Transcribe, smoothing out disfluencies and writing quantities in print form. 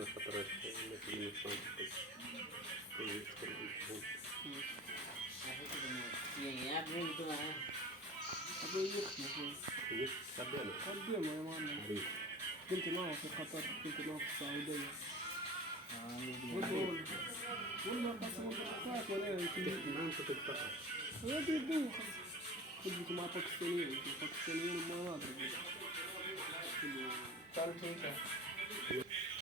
Iya, bener gitu lah. Tapi iya, kadang ya mana? كنت معه في قطر، كنت معه في السعودية. والله قسم بالله ولا ما أنت تتفق. هذه الدوخة كنت مع باكستانيين، الباكستانيين ما أدري. चल ठीक है